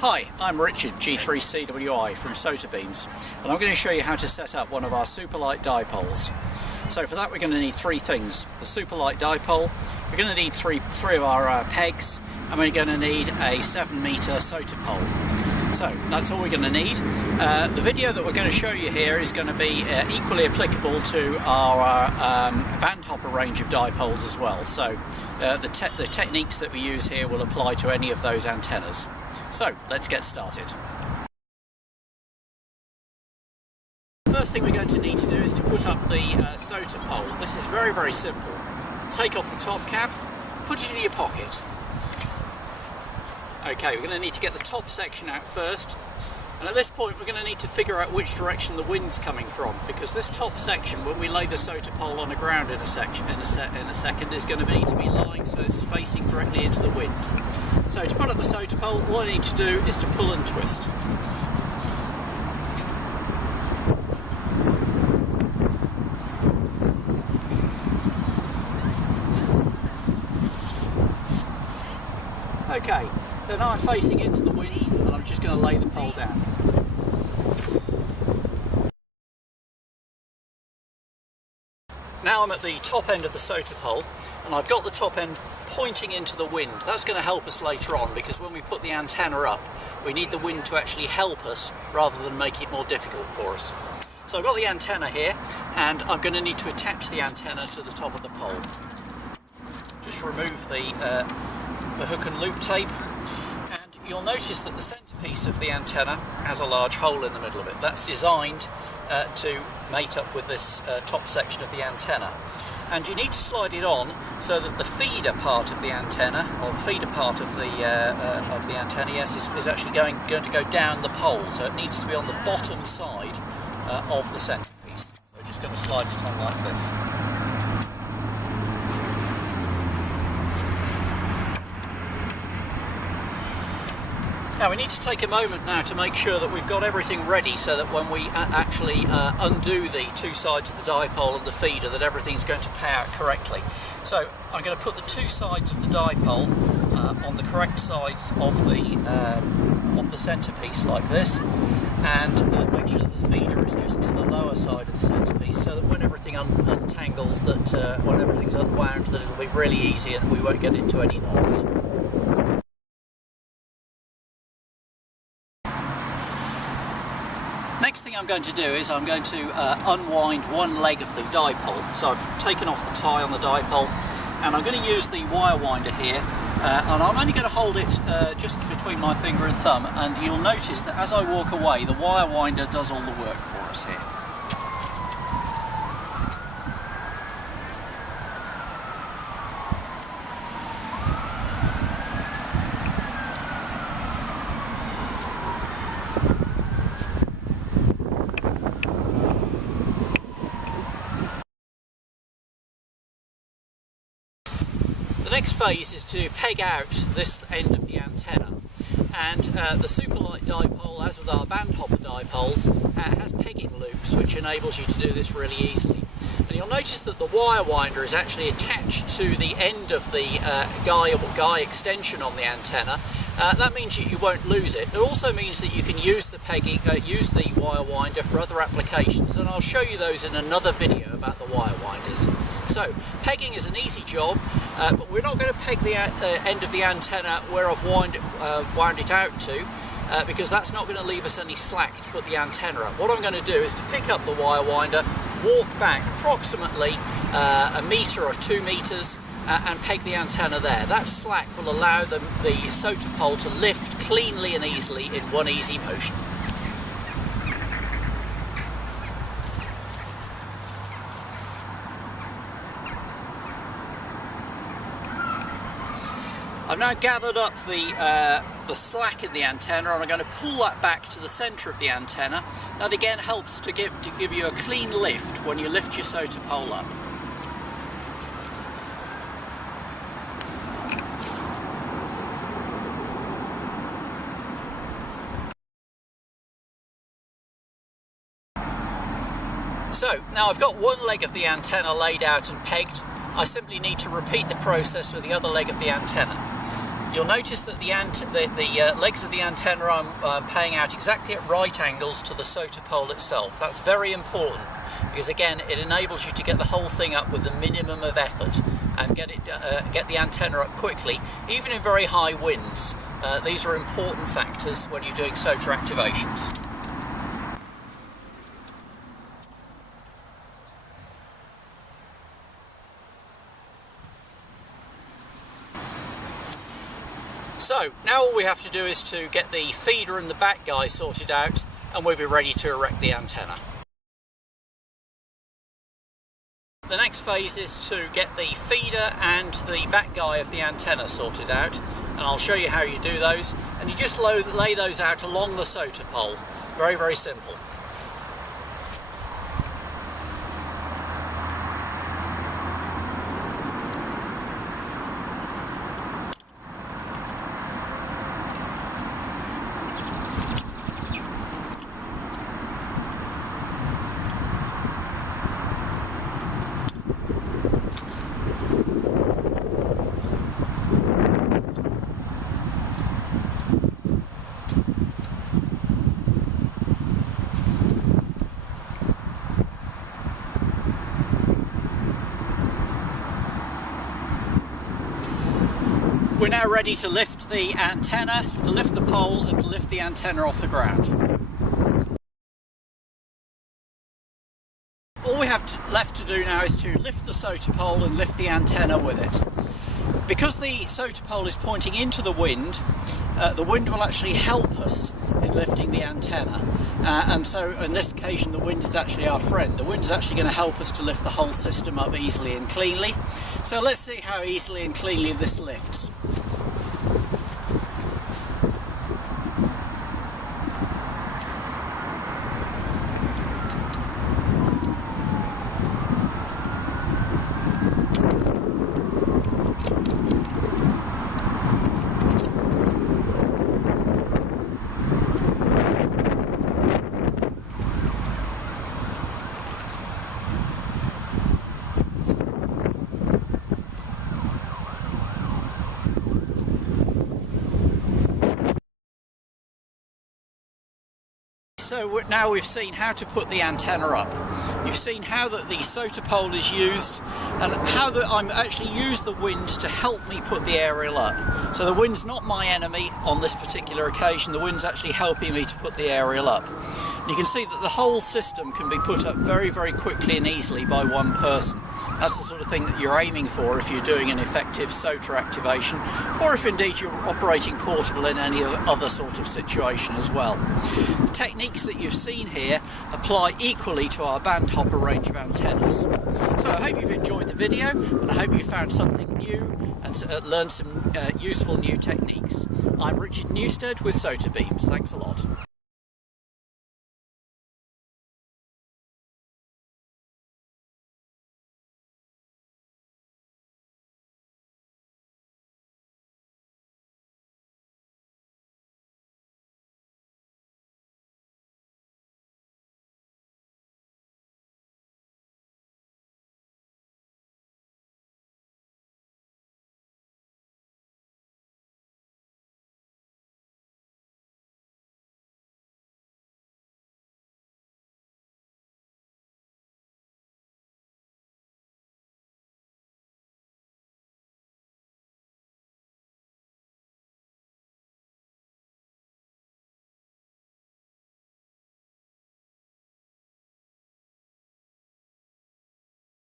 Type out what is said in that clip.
Hi, I'm Richard, G3CWI from Sotabeams, and I'm going to show you how to set up one of our Superlight dipoles. So for that we're going to need three things. The Superlight dipole, we're going to need three of our pegs, and we're going to need a 7-meter Sotapole. So that's all we're going to need. The video that we're going to show you here is going to be equally applicable to our bandhopper range of dipoles as well. So the techniques that we use here will apply to any of those antennas. So let's get started. The first thing we're going to need to do is to put up the Sotapole. This is very, very simple. Take off the top cap, put it in your pocket. Okay, we're going to need to get the top section out first, and at this point we're going to need to figure out which direction the wind's coming from, because this top section, when we lay the Sotapole on the ground in a second, is going to need to be lying so it's facing directly into the wind. So to put up the Sotapole, all I need to do is to pull and twist. Okay, so now I'm facing into the wind and I'm just going to lay the pole down. Now I'm at the top end of the Sotapole and I've got the top end pointing into the wind. That's going to help us later on, because when we put the antenna up we need the wind to actually help us rather than make it more difficult for us. So I've got the antenna here and I'm going to need to attach the antenna to the top of the pole. Just remove the hook and loop tape, and you'll notice that the centerpiece of the antenna has a large hole in the middle of it. That's designed to mate up with this top section of the antenna, and you need to slide it on so that the feeder part of the antenna, or the feeder part of the antenna, yes, is actually going to go down the pole. So it needs to be on the bottom side of the centerpiece. So we're just going to slide it on like this. Now we need to take a moment now to make sure that we've got everything ready, so that when we actually undo the two sides of the dipole and the feeder, that everything's going to pay out correctly. So I'm going to put the two sides of the dipole on the correct sides of the centerpiece like this, and make sure that the feeder is just to the lower side of the centerpiece, so that when everything untangles, that when everything's unwound, that it'll be really easy and we won't get into any knots. Next thing I'm going to do is I'm going to unwind one leg of the dipole. So I've taken off the tie on the dipole and I'm going to use the wire winder here, and I'm only going to hold it just between my finger and thumb, and you'll notice that as I walk away the wire winder does all the work for us here. The next phase is to peg out this end of the antenna, and the Superlight dipole, as with our bandhopper dipoles, has pegging loops which enables you to do this really easily. And you'll notice that the wire winder is actually attached to the end of the guy extension on the antenna. That means you won't lose it. It also means that you can use the wire winder for other applications, and I'll show you those in another video about the wire winders. So pegging is an easy job, but we're not going to peg the end of the antenna where I've wound it out to, because that's not going to leave us any slack to put the antenna up. What I'm going to do is to pick up the wire winder, walk back approximately a metre or 2 metres, and peg the antenna there. That slack will allow the Sotapole to lift cleanly and easily in one easy motion. I've now gathered up the slack in the antenna, and I'm going to pull that back to the centre of the antenna. That again helps to give you a clean lift when you lift your Sotapole up. So now I've got one leg of the antenna laid out and pegged. I simply need to repeat the process with the other leg of the antenna. you'll notice that the legs of the antenna are paying out exactly at right angles to the SOTA pole itself. That's very important because again it enables you to get the whole thing up with the minimum of effort and get the antenna up quickly, even in very high winds. These are important factors when you're doing SOTA activations. So now all we have to do is to get the feeder and the back guy sorted out, and we'll be ready to erect the antenna. The next phase is to get the feeder and the back guy of the antenna sorted out, and I'll show you how you do those. And you just lay those out along the SOTA pole. Very, very simple. We're now ready to lift the antenna, to lift the pole and to lift the antenna off the ground. All we have left to do now is to lift the SOTA pole and lift the antenna with it. Because the SOTA pole is pointing into the wind will actually help us in lifting the antenna. And so on this occasion the wind is actually our friend. The wind is actually going to help us to lift the whole system up easily and cleanly. So let's see how easily and cleanly this lifts. So now we've seen how to put the antenna up. You've seen how that the SOTA pole is used and how that I'm actually use the wind to help me put the aerial up. So the wind's not my enemy on this particular occasion, the wind's actually helping me to put the aerial up. And you can see that the whole system can be put up very, very quickly and easily by one person. That's the sort of thing that you're aiming for if you're doing an effective SOTA activation, or if indeed you're operating portable in any other sort of situation as well. The techniques that you've seen here apply equally to our bandhopper range of antennas. So I hope you've enjoyed the video, and I hope you found something new and learned some useful new techniques. I'm Richard Newstead with SOTA Beams. Thanks a lot.